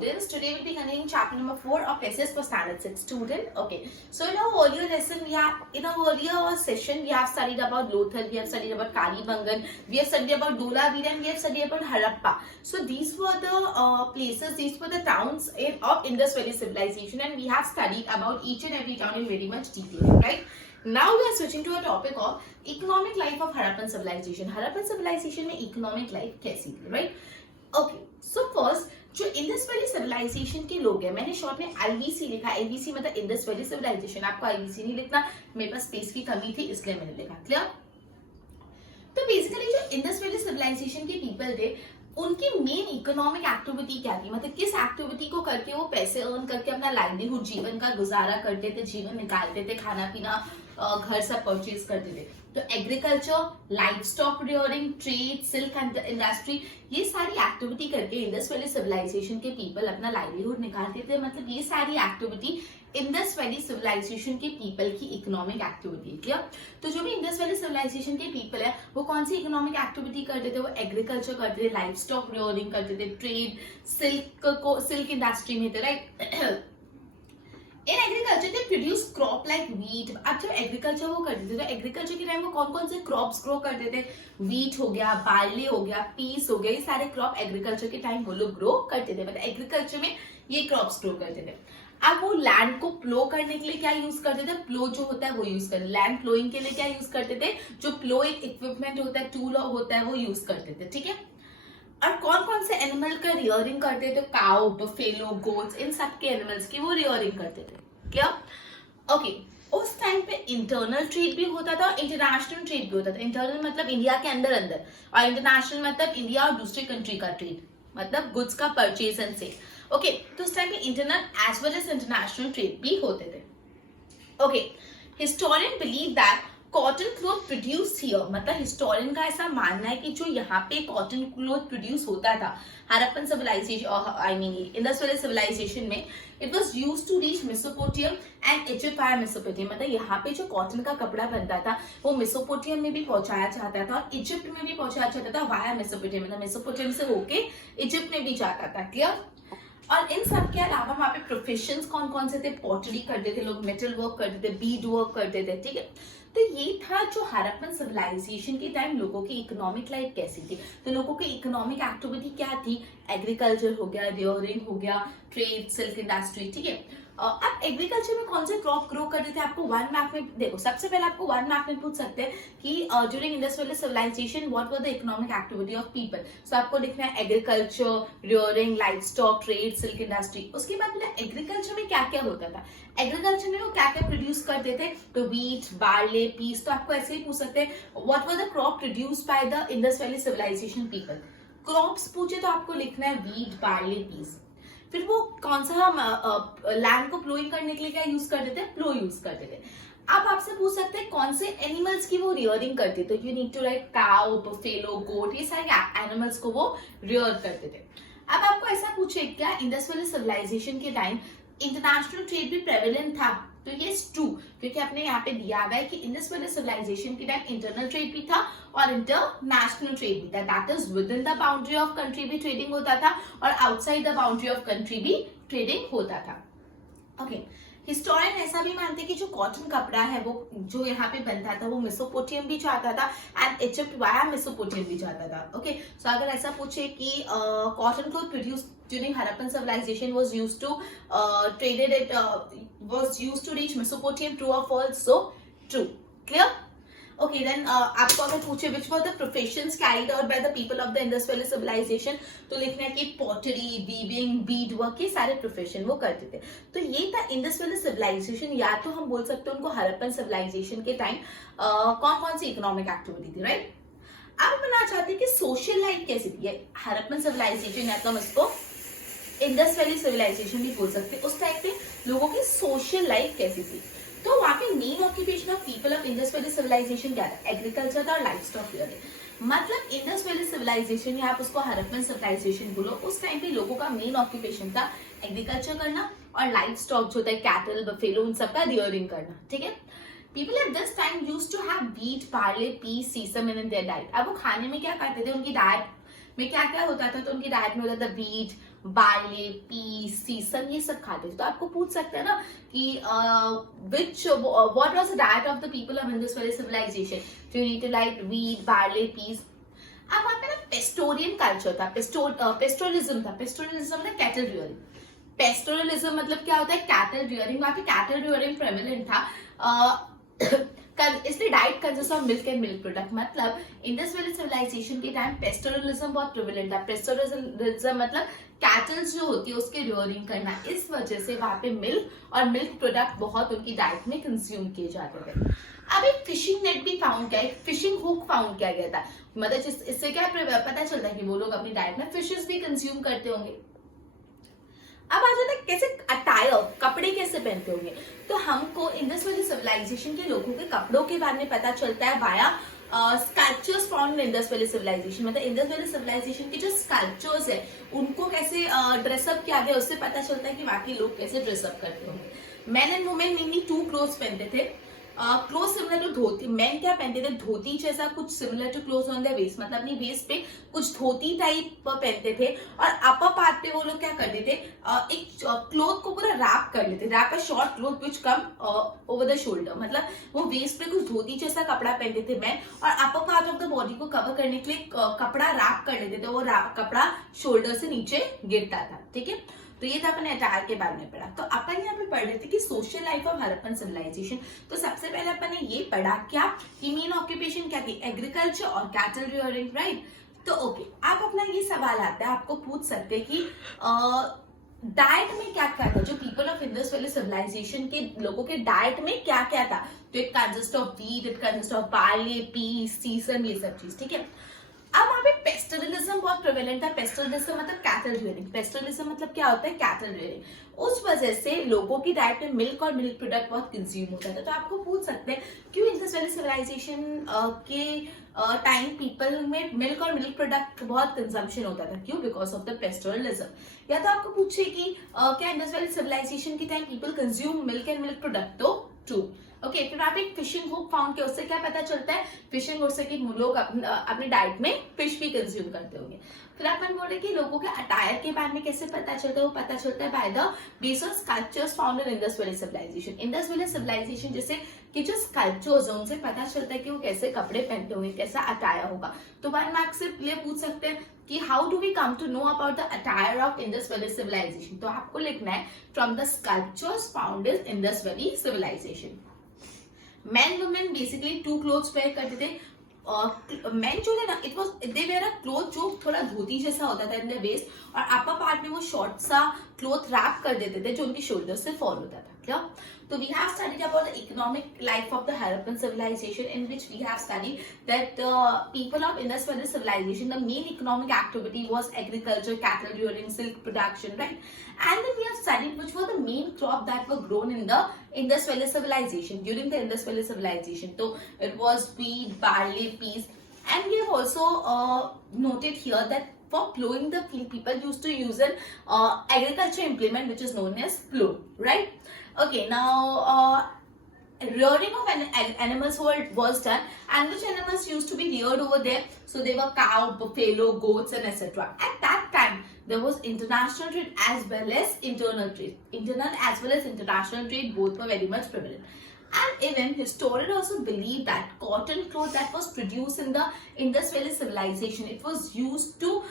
students, today we'll be continuing chapter number 4 of essays for standard 6 student. Okay, so in our earlier lesson, in our earlier session, we have studied about Lothal, we have studied about Kalibangan, we have studied about Dholavira, and we have studied about Harappa. So these were the places, these were the towns of Indus Valley civilization, and we have studied about each and every town in very much detail, right? Now we are switching to a topic of economic life of Harappan civilization. Harappan civilization में economic life कैसी थी, right? Okay, so first जो Indus valley civilization के लोग हैं, मैंने short में IVC लिखा. IVC मतलब इंडस वैली सिविलाइजेशन. आपको IVC नहीं लिखना, मेरे पास स्पेस की कमी थी इसलिए मैंने लिखा. क्लियर? तो बेसिकली जो इंडस वैली सिविलाइजेशन के पीपल थे, उनकी मेन इकोनॉमिक एक्टिविटी क्या थी, मतलब किस एक्टिविटी को करके वो पैसे अर्न करके अपना लाइवलीहुड, जीवन का गुजारा करते थे, जीवन निकालते थे, खाना पीना घर सब परचेज करते थे. तो agriculture, life stock rearing, trade, silk industry, ये सारी एक्टिविटी करके इंडस वैली सिविलाइजेशन के पीपल अपना लाइवलीहुड निकालते थे. मतलब ये सारी एक्टिविटी इंडस वैली सिविलाइजेशन के पीपल की इकोनॉमिक एक्टिविटी. क्लियर? तो जो भी इंडस वैली सिविलाइजेशन के पीपल है, वो कौन सी इकोनॉमिक एक्टिविटी करते थे? वो एग्रीकल्चर करते थे, लाइफ स्टॉक रियरिंग करते थे, ट्रेड, सिल्क इंडस्ट्री में थे, right? In agriculture they produce crop like wheat. अब जब एग्रीकल्चर वो करते थे, तो एग्रीकल्चर के टाइम वो कौन कौन से क्रॉप्स ग्रो करते थे? वीट हो गया, बार्ली हो गया, पीस हो गया, ये सारे क्रॉप एग्रीकल्चर के टाइम वो लोग ग्रो करते थे. मतलब एग्रीकल्चर में ये क्रॉप्स ग्रो करते थे. अब वो लैंड को प्लो करने के लिए क्या यूज करते थे? प्लो जो होता है वो यूज करते थे. लैंड प्लोइंग के लिए क्या यूज करते थे? जो प्लो एक इक्विपमेंट होता है, टूल होता है, वो यूज करते थे. ठीक है? और कौन कौन से एनिमल का रियरिंग करते थे? काउ, बफेलो, गोट्स, इन सब के एनिमल्स की वो रियरिंग करते थे. क्या? ओके, उस टाइम पे इंटरनल ट्रेड भी होता था और इंटरनेशनल ट्रेड भी होता था. इंटरनल मतलब इंडिया के अंदर अंदर, और इंटरनेशनल मतलब इंडिया और दूसरे कंट्री का ट्रेड, मतलब गुड्स का परचेज एंड सेल. ओके, तो उस टाइम पे internal as well as international trade भी होते थे. Okay, historian believe that cotton cloth produce here. मतलब हिस्टोरियन का ऐसा मानना है कि जो यहाँ पे कॉटन क्लॉथ प्रोड्यूस होता था Harappan civilization, I mean Indus valley civilization में, it was used to reach Mesopotamia and Egypt via Mesopotamia. मतलब यहाँ पे जो कॉटन का कपड़ा बनता था वो मेसोपोटामिया में भी पहुंचाया जाता था और इजिप्ट में भी पहुंचाया जाता था वाया मेसोपोटामिया. मतलब मेसोपोटामिया से होके इजिप्ट में भी जाता था. क्लियर? और इन सब के अलावा वहां पे प्रोफेशंस कौन कौन से थे? पॉटरी करते थे लोग, मेटल वर्क करते थे, बीड वर्क करते थे. ठीक है? तो ये था जो हरप्पन सिविलाइजेशन के टाइम लोगों की इकोनॉमिक लाइफ कैसी थी. तो लोगों की इकोनॉमिक एक्टिविटी क्या थी? एग्रीकल्चर हो गया, रियरिंग हो गया, ट्रेड, सिल्क इंडस्ट्री. ठीक है? अब एग्रीकल्चर में कौन से क्रॉप ग्रो करते थे? आपको 1 मार्क में देखो, सबसे पहले आपको 1 मार्क में पूछ सकते हैं कि during Indus valley civilization what were the economic activity of people. So आपको लिखना है agriculture, rearing, life stock, trade, silk industry. उसके बाद बोला एग्रीकल्चर में क्या क्या होता था. एग्रीकल्चर में वो क्या क्या प्रोड्यूस करते थे? तो वीट, बार्ले, पीस. तो आपको ऐसे ही पूछ सकते हैं what were the crop produced by the Indus valley civilization people. Crops पूछे तो आपको लिखना है वीट, बार्ले, पीस. फिर वो कौन सा लैंड को प्लोइंग करने के लिए क्या यूज करते थे? प्लो यूज करते थे. अब आपसे पूछ सकते हैं कौन से एनिमल्स की वो रियरिंग करते थे. You need to write cow, buffalo, goat, ये सारे एनिमल्स को वो रियर करते थे. अब आपको ऐसा पूछे क्या इंडस वैली सिविलाइजेशन के टाइम इंटरनेशनल ट्रेड भी प्रेवलेंट था? तो ये ट्रू, क्योंकि आपने यहाँ पे दिया हुआ है कि इंडस वैली सिविलाइजेशन के टाइम इंटरनल ट्रेड भी था और इंटरनेशनल ट्रेड भी था. That is with in the boundary of country भी ट्रेडिंग होता था और outside the boundary of country भी ट्रेडिंग होता था. ओके, हिस्टोरियन ऐसा भी मानते कि जो कॉटन कपड़ा है वो जो यहाँ पे बनता था वो मेसोपोटामिया भी जाता था एंड इजिप्ट वाया मेसोपोटामिया भी जाता था. ओके, सो अगर ऐसा पूछे कि cotton cloth produce during Harappan civilization was used to traded it was used to reach Mesopotamia, true or false? So true. Clear? Okay, then आपको अगर पूछे which were the professions carried out by the people of the Indus Valley civilization, तो लिखना है कि pottery, weaving, bead work, ये सारे profession वो करते थे. तो ये था इंडस वैली सिविलाइजेशन, या तो हम बोल सकते हैं उनको हरप्पन सिविलाइजेशन के टाइम कौन कौन सी इकोनॉमिक एक्टिविटी थी. राइट? अब बनना चाहते हैं कि सोशल लाइफ कैसी थी. हरप्पन सिविलाइजेशन या तो हम इसको इंडस वैली सिविलाइजेशन भी बोल सकते हैं. उस टाइम पे लोगों की सोशल लाइफ कैसी थी? तो वहां पे main occupation of people of Indus valley civilization क्या था? एग्रीकल्चर था और लाइफ स्टॉक रियरिंग. मतलब इंडस वैली सिविलाइजेशन या आप उसको हरप्पन सिविलाइजेशन बोलो, उस टाइम पे लोगों का मेन ऑक्यूपेशन था एग्रीकल्चर करना और लाइफ स्टॉक जो होता है कैटल, बफेलो, उन सबका रियरिंग करना. ठीक है? People at this time used to have wheat, barley, peas, sesame in their diet. अब वो खाने में क्या करते थे? उनकी डाइट में क्या क्या होता था? तो उनकी डाइट में होता था wheat, बार्ले, पीस, सीसन, ये सब खाते थे। तो आपको पूछ सकते हैं ना कि what was the diet of the people of Indus valley civilization. You need to like wheat, barley, peas. अब वहाँ पे ना पेस्टोरियन कल्चर था, पेस्टोरलिज्म था। पेस्टोरलिज्म मतलब कैटल रियरिंग। पेस्टोरलिज्म मतलब क्या होता है, कैटल रियरिंग। वहाँ पे कैटल रियरिंग प्रेवलेंट था। इसलिए diet consist of milk and milk product. मतलब इंडस वैली सिविलाइजेशन के टाइम पेस्टोरलिज्म बहुत प्रेवलेंट था। पेस्टोरलिज्म मतलब कैटल्स जो होती है उसके रियरिंग करना। इस वजह से वहां पे मिल्क और मिल्क प्रोडक्ट बहुत उनकी डाइट में कंज्यूम किए जाते थे। अब एक फिशिंग नेट भी फाउंड किया, एक फिशिंग हुक फाउंड किया गया था। मतलब इससे क्या पता चलता है कि वो लोग अपनी डाइट में फिशेस भी कंज्यूम करते होंगे। अब आ जाता है कैसे अटायर, कपड़े कैसे पहनते होंगे। तो हमको इंडस वैली सिविलाइजेशन के लोगों के कपड़ों के बारे में पता चलता है via sculptures found in Indus valley civilization. मतलब इंडस वैली सिविलाइजेशन के जो स्कल्पचर्स है उनको कैसे ड्रेसअप किया गया, उससे पता चलता है कि बाकी लोग कैसे ड्रेसअप करते होंगे। Man and women mainly 2 clothes पहनते थे। Cloth similar to dhoti. मैन क्या पहनते थे, धोती जैसा कुछ similar to cloth on the waist, मतलब अपनी वेस्ट पे कुछ धोती टाइप पहनते थे। और अपर पार्ट पे वो लोग क्या करते थे, एक क्लोथ को पूरा रैप कर लेते, wrap a short cloth which come over the shoulder. मतलब वो वेस्ट पे कुछ धोती जैसा कपड़ा पहनते थे मैन, और upper part of the body को कवर करने के लिए कपड़ा रैप कर लेते थे। वो कपड़ा शोल्डर से नीचे गिरता था। ठीक है, तो ये था अपने अटायर के बारे में पढ़ा। तो अपन यहाँ पे पढ़ रहे थे कि social life of Harappan civilization. तो सबसे पहले अपन ने ये पढ़ा क्या कि मेन ऑक्यूपेशन क्या थी, एग्रीकल्चर और कैटल रियरिंग, राइट। तो ओके, आप अपना ये सवाल आता है, आपको पूछ सकते हैं कि डाइट में क्या क्या था, जो people of Indus valley civilization के लोगों के डाइट में क्या क्या था। तो it consist of wheat, it consist of barley, peas, सीसन, ये सब चीज। ठीक है, अब वहां पे पेस्टोरलिज्म बहुत प्रेवलेंट था। पेस्टोरलिज्म मतलब कैटल रियरिंग। पेस्टोरलिज्म मतलब क्या होता है, कैटल रियरिंग। उस वजह से लोगों की डाइट में मिल्क और मिल्क प्रोडक्ट बहुत कंज्यूम होता था। तो आपको पूछ सकते हैं क्यों इंडस वैली सिविलाइजेशन के टाइम पीपल में मिल्क और मिल्क प्रोडक्ट बहुत कंजम्पशन होता था, क्यों, बिकॉज ऑफ द पेस्टोरलिज्म। या तो आपको पूछे कि क्या इंडस वैली सिविलाइजेशन के time people consume milk and milk product, तो ट्रू। ओके, फिर आप एक फिशिंग हुक फाउंड किया, उससे क्या पता चलता है, फिशिंग हुक से कि लोग अपनी डाइट में फिश भी कंज्यूम करते होंगे। फिर अपन बोले कि लोगों के अटायर के बारे में कैसे पता चलता है, वो पता चलता है by the base of sculptures found in Indus valley civilization. Indus valley civilization जैसे कि जो स्कल्पचर्स है उनसे पता चलता है कि वो कैसे कपड़े पहनते होंगे, कैसा अटायर होगा। तो 1 मार्क्स से ये पूछ सकते हैं कि how do we come to know about the attire of Indus valley civilization. तो आपको लिखना है from the sculptures found in Indus valley civilization. Man women basically 2 clothes wear करते थे। मैन जो है ना, it was they wear a cloth जो थोड़ा धोती जैसा होता था इन द वेस्ट, और अपर पार्ट में वो शॉर्ट सा क्लोथ रैप कर देते थे जो उनके शोल्डर से फॉल होता था। क्या, तो we have studied about the economic life of the Harappan civilization, in which we have studied that people of Indus Valley civilization, the main economic activity was agriculture, cattle rearing, silk production, right? And then we have studied which were the main crop that were grown in the Indus Valley civilization during the Indus Valley civilization. So it was wheat, barley, peas, and we have also noted here that for plowing the field, people used to use an agriculture implement which is known as plow, right? Okay, now rearing of animals was done, and which animals used to be reared over there? So they were cow, buffalo, goats, and etc. At that time, there was international trade as well as internal trade. Internal as well as international trade, both were very much prevalent. And even historians also believe that cotton cloth that was produced in the Indus Valley civilization, it was used to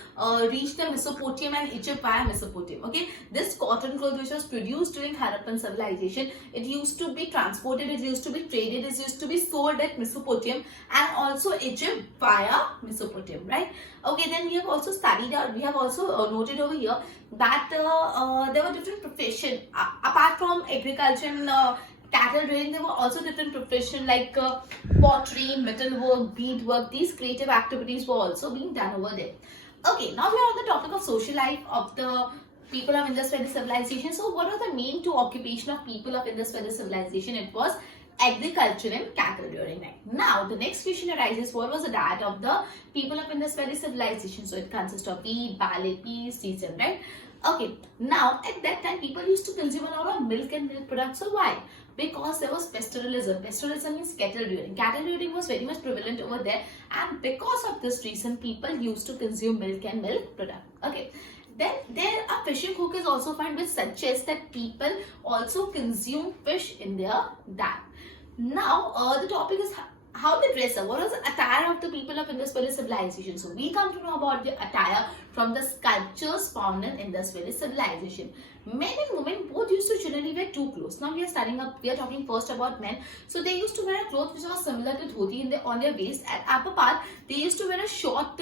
reach the Mesopotamia and Egypt via Mesopotamia. Okay, this cotton cloth which was produced during Harappan civilization, it used to be transported, it used to be traded, it used to be sold at Mesopotamia and also Egypt via Mesopotamia, right? Okay, then we have also studied out, we have also noted over here that there were different professions apart from agriculture and cattle rearing. There were also different professions like pottery, metalwork, beadwork. These creative activities were also being done over there. Okay, now we are on the topic of social life of the people of Indus Valley civilization. So what are the main 2 occupations of people of Indus Valley civilization? It was agriculture and cattle rearing. Now the next question arises, what was the diet of the people of Indus Valley civilization? So it consists of wheat, barley, peas, sesame, right? Okay, now at that time people used to consume a lot of milk and milk products. So why? Because there was pastoralism. Pastoralism means cattle rearing. Cattle rearing was very much prevalent over there, and because of this reason, people used to consume milk and milk product. Okay, Then there a fishing hook is also found, which suggests that people also consume fish in their diet. Now, the topic is how they dress up. What was the attire of the people of Indus Valley civilization? So we come to know about the attire from the sculptures found in Indus Valley civilization. Men and women both used to generally wear two clothes. Now we are talking first about men. So they used to wear a cloth which was similar to dhoti on their waist. At upper part, they used to wear a short,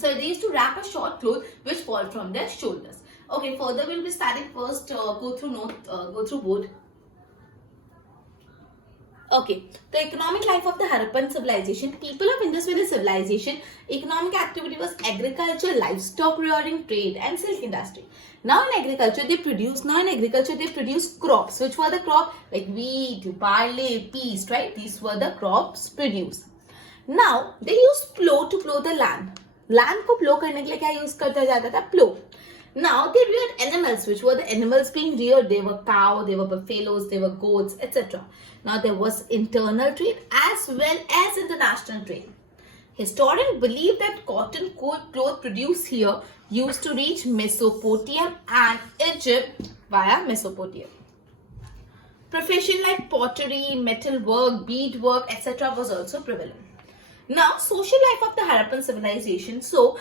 they used to wrap a short cloth which fall from their shoulders. Okay, further we'll be starting first, go through both. Okay, the economic life of the Harappan civilization. People of Indus Valley civilization, economic activity was agriculture, livestock rearing, trade, and silk industry. Now in agriculture they produce crops. Which were the crops? Like wheat, barley, peas, right? These were the crops produced. Now they used plow to plow the land. Land को plow करने के लिए क्या use करता जाता था? Plow. Now they reared animals, which were the animals being reared. They were cow, they were buffaloes, they were goats, etc. Now there was internal trade as well as international trade. Historians believe that cotton cloth produced here used to reach Mesopotamia and Egypt via Mesopotamia. Profession like pottery, metal work, bead work, etc. was also prevalent. Now, social life of the Harappan civilization. So,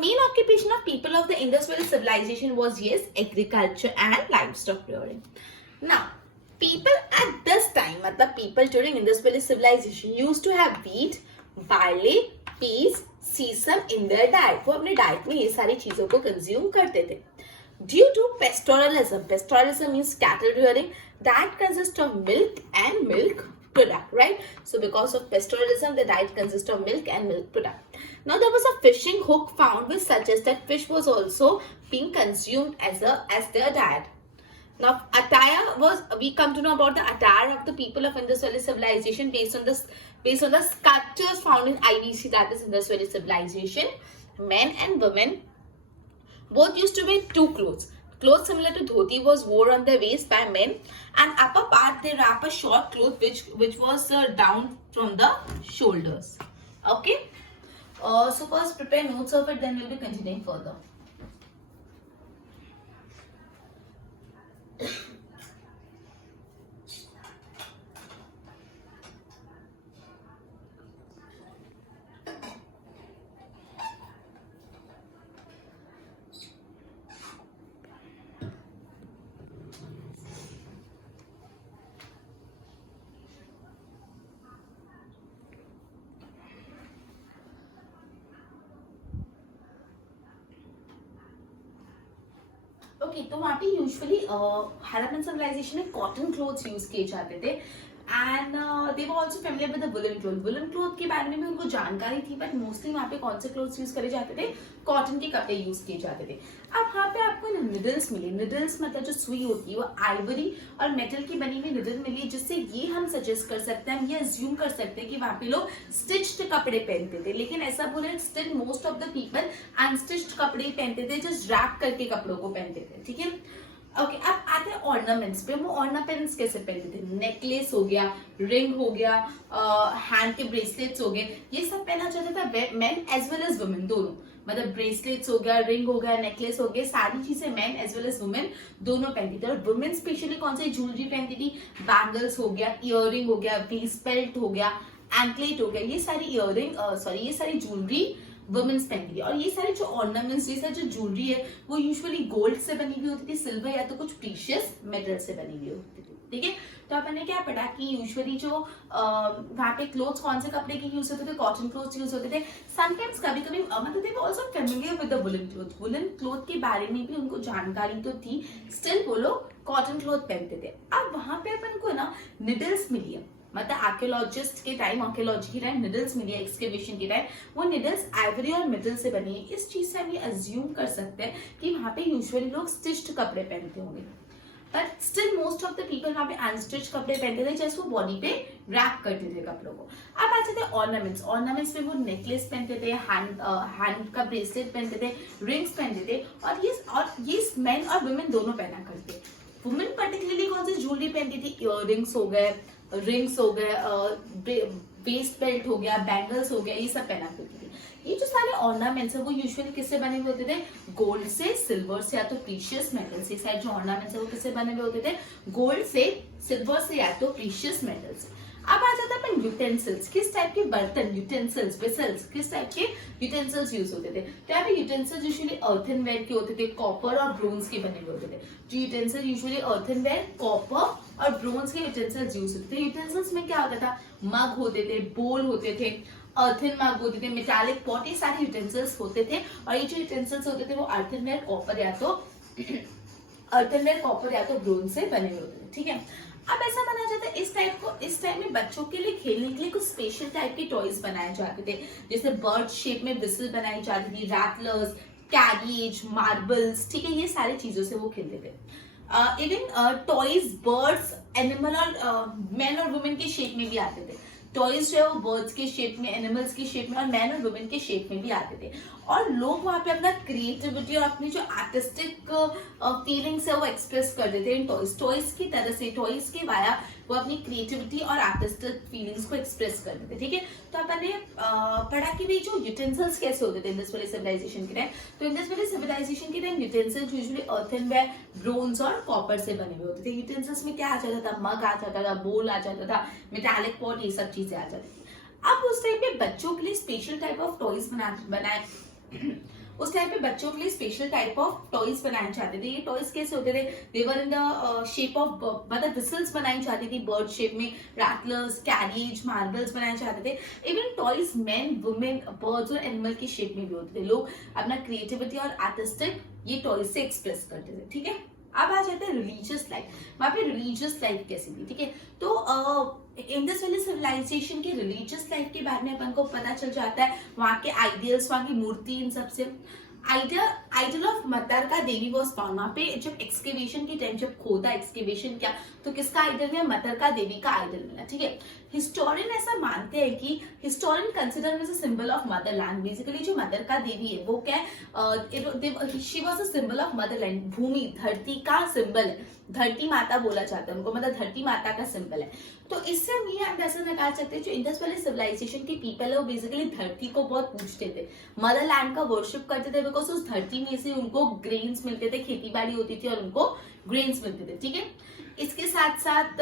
main occupation of people of the Indus Valley civilization was, yes, agriculture and livestock rearing. Now, people at this time, the people during Indus Valley civilization used to have wheat, barley, peas, sesame in their diet. वो अपने diet में ये सारी चीजों को consume करते थे. Due to pastoralism means cattle rearing, that consists of milk and milk product, right? So because of pastoralism, the diet consists of milk and milk product. Now there was a fishing hook found which suggests that fish was also being consumed as their diet. Now we come to know about the attire of the people of Indus Valley civilization based on the sculptures found in IVC, that is Indus Valley civilization. Men and women both used to wear two clothes. Clothes similar to dhoti was worn on the waist by men, and upper part they wrap a short cloth which was down from the shoulders. Okay. So first prepare notes of it, then we'll be continuing further. Okay तो वहाँ पे usually Harappan civilisation में cotton clothes use किए जाते थे and they were also familiar with the woollen cloth के बारे में भी उनको जानकारी थी, बट मोस्टली वहाँ पे कौन से क्लोथ्स यूज करे जाते थे? कॉटन के कपड़े यूज किए जाते थे. अब वहाँ पे आपको निडल्स मिली. निडल्स मतलब जो सुई होती है वो आइवरी और मेटल की बनी हुई निडल मिली, जिससे ये हम सजेस्ट कर सकते हैं, हम ये अज्यूम कर सकते हैं कि वहाँ पे लोग स्टिच्ड कपड़े पहनते थे. लेकिन ऐसा बोले still most of the people unstitched कपड़े पहनते थे, जस्ट रैप करके कपड़ों को पहनते थे. ठीक है. ओके अब आते हैं ऑर्नामेंट्स पे. वो ऑर्नामेंट्स कैसे पहनते थे? नेकलेस हो गया, रिंग हो गया, हैंड के ब्रेसलेट्स हो गए, ये सब पहना जाता था men as well as women दोनों. मतलब ब्रेसलेट्स हो गया, रिंग हो गया, नेकलेस हो गया, सारी चीजें men as well as women दोनों पहनती थी. और वुमेन स्पेशली कौन सी ज्वेलरी पहनती थी? बैंगल्स हो गया, इयररिंग हो गया, वेस्ट बेल्ट हो गया, एंकलेट हो गया, ये सारी ये सारी ज्वेलरी वुमेन्स पहनती है. और ये सारे जो ऑर्नामेंट्स, ये सारी जो ज्वेलरी है वो यूजुअली गोल्ड से बनी हुई होती थी, सिल्वर या तो कुछ प्रीशियस मेटल से बनी हुई होती थी. ठीक है. तो अपन ने क्या पढ़ा कि यूजुअली जो वहाँ पे क्लोथ्स कौन से कपड़े के यूज होते थे? कॉटन क्लोथ्स यूज होते थे. समटाइम्स कभी कभी मतलब they were also familiar with the woollen cloth. Woollen cloth के बारे में भी उनको जानकारी तो थी, स्टिल वो लोग कॉटन क्लोथ पहनते थे. अब वहां पे अपन को ना निडल्स मिली है, मतलब आर्कियोलॉजिस्ट के टाइम, आर्कियोलॉजी के टाइम निडल्स मिली है, एक्सकेवेशन के टाइम. वो निडल्स आइवरी और मेटल से बनी है. इस चीज से हम ये अज्यूम कर सकते हैं कि वहां पे यूजुअली लोग स्टिच्ड कपड़े पहनते होंगे, but still most of the people वहां पे अनस्टिच्ड कपड़े पहनते थे, जैसे वो बॉडी पे रैप करते थे कपड़ों को. अब आ जाते हैं ऑर्नामेंट्स. ऑर्नामेंट्स में वो नेकलेस पहनते थे, हैंड का ब्रेसलेट पहनते थे, रिंग्स पहनते थे, और ये मेन और वुमेन दोनों पहना करते. वुमेन पर्टिकुलरली कौन सी ज्वेलरी पहनती थी? इयररिंग्स हो गए, रिंग्स हो गए, वेस्ट बेल्ट हो गया, बैंगल्स हो गया, ये सब पहना करती थी. ये जो वाले ऑर्नामेंट्स है वो यूजुअली किससे बने हुए होते थे, गोल्ड से, सिल्वर से या तो प्रीशियस मेटल से। साइड जो ऑर्नामेंट्स है वो किससे बने हुए होते थे, गोल्ड से, सिल्वर से या तो प्रीशियस मेटल से। अब आ जाता है अपन यूटेंसिल्स, किस टाइप के बर्तन, यूटेंसिल्स, वेसल्स, किस टाइप के यूटेंसिल्स यूज होते थे। तो यहाँ पे यूटेंसिल्स यूजुअली अर्थनवेयर के होते थे, कॉपर और ब्रोंज के बने हुए होते थे। जो यूटेंसिल यूजुअली अर्थनवेयर, कॉपर और ब्रोंज के यूटेंसिल्स यूज होते थे। यूटेंसिल्स में क्या होता था, मग होते थे, बोल होते थे, अर्थन मग होते थे, मेटालिक पॉट, ये सारे यूटेंसिल्स होते थे। और ये जो यूटेंसिल्स होते थे वो अर्थनवेयर, कॉपर या तो अर्थनवेयर, कॉपर या तो ब्रोंज से बने हुए होते थे। ठीक है, अब ऐसा माना जाता है इस टाइम में बच्चों के लिए खेलने के लिए कुछ स्पेशल टाइप के टॉयज बनाए जाते थे, जैसे बर्ड शेप में विसल बनाई जाती थी, रैटलर्स, कैरियज, मार्बल्स। ठीक है, ये सारी चीजों से वो खेलते थे। इवन टॉयज बर्ड्स, एनिमल और मैन और वुमेन के शेप में भी आते थे। टॉयज जो है वो बर्ड्स के शेप में, एनिमल्स के शेप में और मैन और वुमेन के शेप में भी आते थे। और लोग वहां पे अपना क्रिएटिविटी और अपनी जो आर्टिस्टिक फीलिंग्स है वो एक्सप्रेस कर देते हैं टॉयज, टॉयज की तरह से, टॉयज के वाया वो अपनी क्रिएटिविटी और आर्टिस्टिक फीलिंग्स को एक्सप्रेस कर देते। ठीक है, तो अपन ने पढ़ा कि भी जो यूटेंसिल्स कैसे होते थे इंडस वैली सिविलाइजेशन के टाइम। तो इंडस वैली सिविलाइजेशन के टाइम यूटेंसिल्स यूजुअली अर्थनवेयर, ब्रोंज और कॉपर से बने हुए होते थे। यूटेंसिल्स में क्या आ जाता था, मग आ जाता था, बोल आ जाता था, मेटालिक पॉट, ये सब चीजें आ जाती थी। अब उस टाइम पे बच्चों के लिए स्पेशल टाइप ऑफ टॉयज बनाए उस टाइम पे बच्चों के लिए स्पेशल टाइप ऑफ टॉयज बनाए जाते थे। ये टॉयज कैसे होते थे, देवर इन द शेप ऑफ, मतलब विसल्स बनाई जाती थी बर्ड शेप में, रैटलर्स, कैरियज, मार्बल्स बनाए जाते थे। Even toys man, women, birds और एनिमल की शेप में भी होते थे। लोग अपना क्रिएटिविटी और आर्टिस्टिक ये टॉयज से एक्सप्रेस करते थे। ठीक है, अब आ जाते हैं रिलीजियस लाइफ, वहां पे रिलीजियस लाइफ कैसी थी। ठीक है, तो इंडस वैली सिविलाइजेशन की रिलीजियस लाइफ के बारे में अपन को पता चल जाता है, वहां के आइडियल्स, वहां की मूर्ति, इन सबसे। Idol of Matrika Devi was found. वहां पे जब एक्सकेवेशन के टाइम जब खोदा, एक्सकेवेशन किया, तो किसका आइडल मिला, मतरका देवी का आइडल मिला। ठीक है, हिस्टोरियन ऐसा मानते हैं कि historian consider as a symbol of motherland. Basically जो मतरका देवी है वो क्या है, she was a symbol of motherland, भूमि, धरती का सिंबल है, धरती माता बोला जाता है उनको, मतलब धरती माता का सिंबल है। तो इससे हम ये अंदाजा लगा सकते हैं जो इंडस वैली सिविलाइजेशन की पीपल है वो बेसिकली धरती को बहुत पूजते थे, मदरलैंड का वर्शिप करते थे, बिकॉज उस धरती में से उनको ग्रेन्स मिलते थे, खेती बाड़ी होती थी और उनको ग्रेन्स मिलते थे। ठीक है, इसके साथ साथ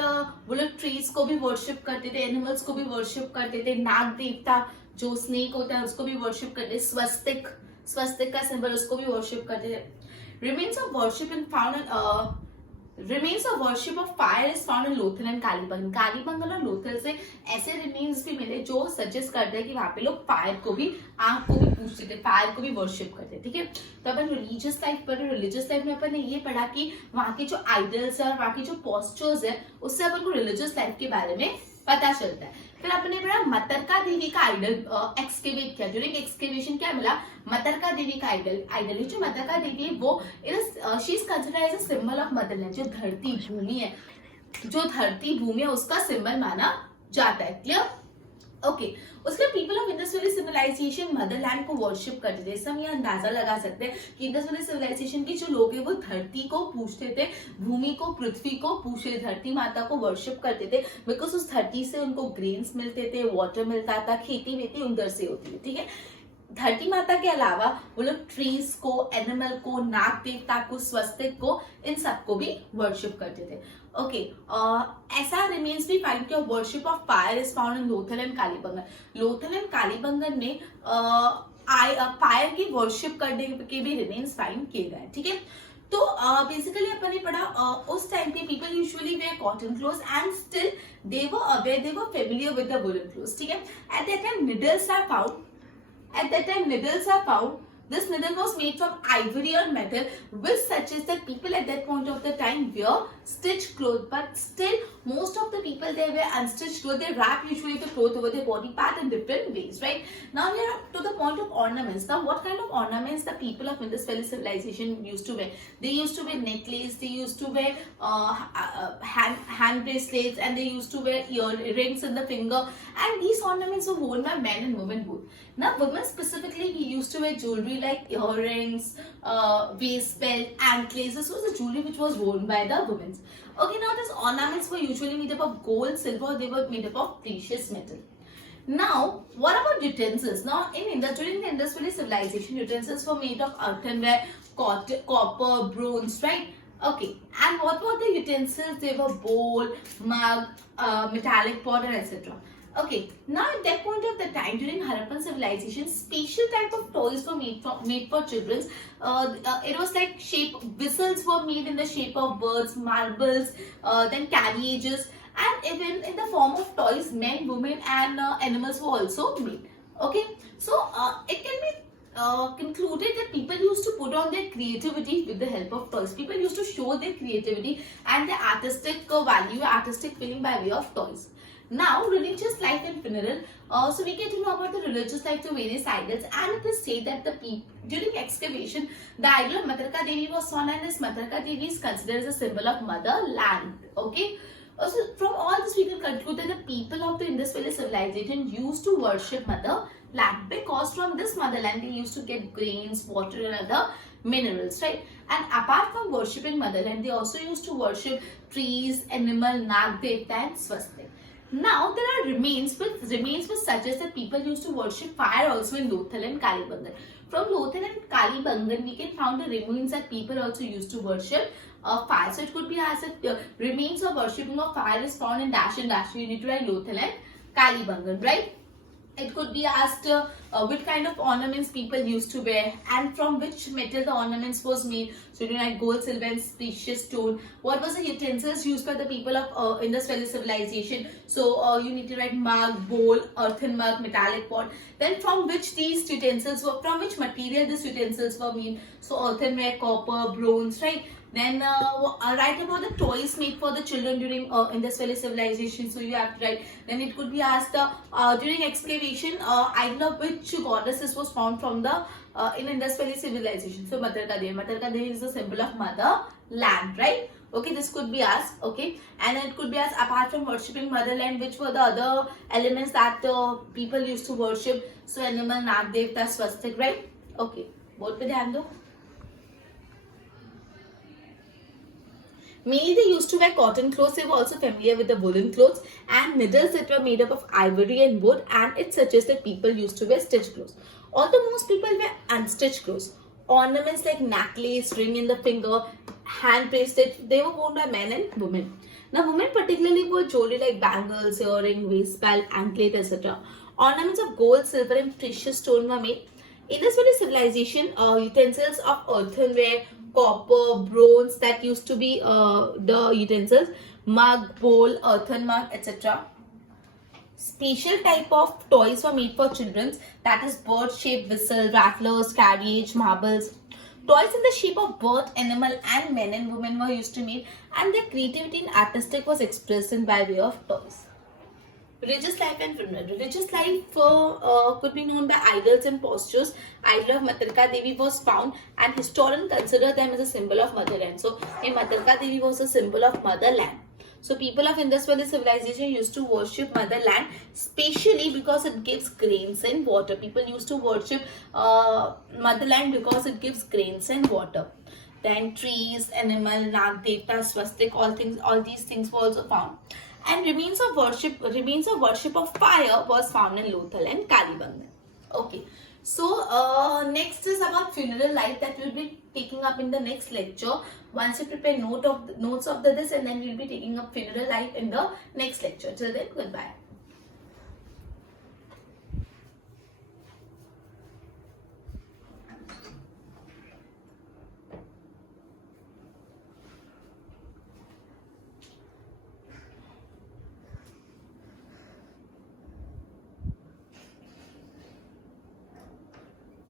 वो लोग ट्रीज को भी वर्शिप करते थे, एनिमल्स को भी वर्शिप करते थे, नाग देवता जो स्नेक होता है उसको भी वर्शिप करते थे, स्वस्तिक का सिंबल उसको भी वर्शिप करते थे। Remains of worship of fire is found in Lothal and Kalibangan. Kalibangan और लोथल से ऐसे रिमेन्स भी मिले जो सजेस्ट करते हैं कि वहां पे लोग फायर को भी, आग को भी पूजते थे, फायर को भी वर्शिप करते थे। ठीक है, तो अपन रिलीजियस लाइफ पढ़े, रिलीजियस लाइफ में अपन ने ये पढ़ा कि वहां के जो आइडल्स है और वहां के जो पोस्चर्स है उससे अपन को रिलीजियस लाइफ के बारे में पता चलता है। फिर अपने पढ़ा मतरका देवी का आइडल एक्सकेवेट किया, ड्यूरिंग एक्सकेवेशन क्या मिला, मतरका देवी का आइडल जो मतरका देवी है वो she is considered as a symbol of motherland. जो धरती भूमि है, जो धरती भूमि है उसका सिंबल माना जाता है। Clear, okay. उसके people of Indus valley civilization motherland को वर्शिप करते थे। इससे हम ये अंदाजा लगा सकते हैं कि इंडस वैली सिविलाइजेशन के जो लोग हैं वो धरती को पूजते थे, भूमि को, पृथ्वी को पूजते थे, धरती माता को वर्शिप करते थे, बिकॉज उस धरती से उनको ग्रेन्स मिलते थे, वाटर मिलता था, खेती वेती उधर से होती थी। ठीक है, धरती माता के अलावा वो लोग ट्रीज को, एनिमल को, नाग देवता को, स्वस्तिक को, इन सबको भी वर्शिप करते थे। ओके, ऐसा रिमेन्स भी फाइंड किया, worship of fire is found in Lothal and Kalibangan. Lothal and Kalibangan में फायर की वर्शिप करने के भी रिमेन्स फाइंड किए गए। ठीक है, तो बेसिकली अपन ने पढ़ा उस टाइम पे people usually wear cotton clothes and still they were familiar with the woolen clothes. ठीक है, at that time needles are found. At that time, needles are found. This needle was made from ivory or metal, which suggests that people at that point of the time wear stitched clothes. But still, most of the people they wear unstitched clothes. They wrap usually the cloth over their body part in different ways, right? Now we are to the point of ornaments. Now, what kind of ornaments the people of Indus Valley civilization used to wear? They used to wear necklace. They used to wear hand bracelets, and they used to wear earrings in the finger. And these ornaments were worn by men and women both. Now, women specifically, we used to wear jewelry like earrings, waist belt, anklets. This was the jewelry which was worn by the women. Okay, now these ornaments were usually made up of gold, silver. They were made up of precious metal. Now, what about utensils? Now, during the Indus Valley civilization, utensils were made of earthenware, copper, bronze, right? Okay. And what were the utensils? They were bowl, mug, metallic pot, and etc. Okay. Now, at that point of the time, during Harappan civilization, special type of toys were made for children. It was like whistles were made in the shape of birds, marbles, then carriages, and even in the form of toys, men, women, and animals were also made. Okay, so it can be concluded that people used to put on their creativity with the help of toys. People used to show their creativity and their artistic value, artistic feeling by way of toys. Now, religious life and funeral. So we get to know about the religious life through various idols, and it is said that during excavation, the idol of Matarka Devi was found, and this Matarka Devi is considered as a symbol of mother land. Okay. So from all this, we can conclude that the people of the Indus Valley civilization used to worship mother land, because from this motherland they used to get grains, water, and other minerals, right? And apart from worshipping motherland, they also used to worship trees, animal, nag devta, and swastik. Now there are remains which suggest that people used to worship fire also in Lothal and Kalibangan. From Lothal and Kalibangan, we can find the remains that people also used to worship fire. So it could be as if remains of worshipping of fire is found in dash and dash. You need to write Lothal and Kalibangan, right? It could be asked which kind of ornaments people used to wear and from which metal the ornaments was made. So you like gold, silver, and precious stone. What was the utensils used by the people of Indus Valley civilization? So you need to write mug, bowl, earthen mug, metallic pot. Then from which these utensils were, from which material these utensils were made? So earthenware, copper, bronze, right? Then write about the toys made for the children during Indus Valley civilization. So you have to write. Then it could be asked during excavation, idol of which goddesses was found from the in Indus Valley civilization. So Matarka Devi. Matarka Devi is the symbol of mother land, right? Okay, this could be asked. Okay, and then it could be asked, apart from worshipping motherland, which were the other elements that people used to worship? So animal, nag devta, swastik, right? Okay, both pe dhyan do. Mainly they used to wear cotton clothes. They were also familiar with the woolen clothes and needles that were made up of ivory and wood, and it suggests that people used to wear stitched clothes. Although most people wear unstitched clothes. Ornaments like necklace, ring in the finger, hand bracelet, they were worn by men and women. Now women particularly wore jewelry like bangles, earring, waist belt, anklet, etc. Ornaments of gold, silver, and precious stone were made. In this very civilization, utensils of earthenware, copper, bronze, that used to be the utensils, mug, bowl, earthen mug, etc. Special type of toys were made for children, that is bird-shaped whistle, rattlers, carriage, marbles. Toys in the shape of bird, animal, and men and women were used to make, and their creativity and artistic was expressed in by way of toys. Religious life and funeral. Religious life could be known by idols and postures. Idol of Matarka Devi was found, and historians consider them as a symbol of motherland. So, Matarka Devi was a symbol of motherland. So, people of Indus Valley civilization used to worship motherland, especially because it gives grains and water. People used to worship motherland because it gives grains and water. Then trees, animal, nag devta, swastik, all these things were also found. And remains of worship of fire was found in Lothal and Kalibangan. Okay, so next is about funeral life that we'll be taking up in the next lecture. Once you prepare notes of this, and then we'll be taking up funeral life in the next lecture. Till then, goodbye.